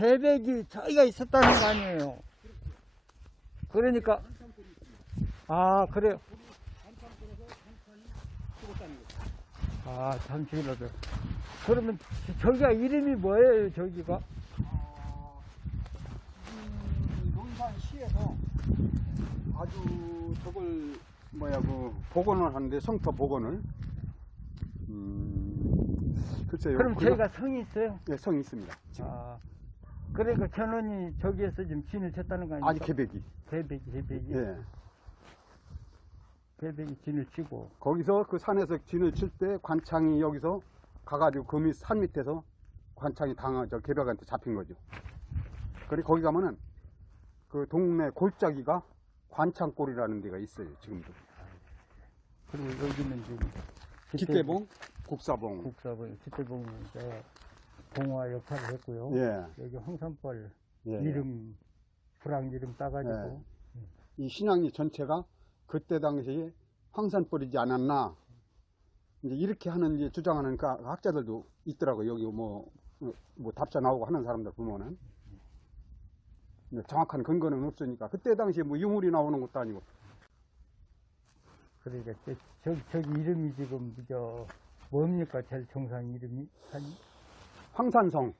계백이 저희가 있었다는 거 아니에요. 그러니까 아 그래요. 아 잠시라도. 그러면 저기가 이름이 뭐예요? 저기가 이 논산시에서 아주 저걸 뭐야 그 복원을 하는데 성터 복원을 음 글쎄요. 그럼 저희가 성이 있어요? 예, 성이 있습니다. 지금 아 그러니까 전원이 저기에서 지금 진을 쳤다는 거 아닙니까? 아직 계백이. 계백이 계백이 예. 계백이 진을 치고 거기서 그 산에서 진을 칠 때 관창이 여기서 가가지고 그밑산 밑에서 관창이 당한 저 계백한테 잡힌 거죠. 그리고 거기 가면은 그 동네 골짜기가 관창골이라는 데가 있어요. 지금도. 그리고 여기는 지금 기대봉, 국사봉. 국사봉 이제 봉화 역할을 했고요. 예. 여기 황산벌 예. 이름 불황 이름 따가지고. 이 신앙리 전체가 그때 당시에 황산벌이지 않았나. 이제 이렇게 하는 이제 주장하는 그 학자들도 있더라고요. 여기 뭐, 어, 뭐 답자 나오고 하는 사람들 보면은. 정확한 근거는 없으니까. 그때 당시에 뭐 유물이 나오는 것도 아니고. 그러니까 저, 저, 저기 이름이 지금 저 뭡니까? 제일 정상 이름이? 산 황산성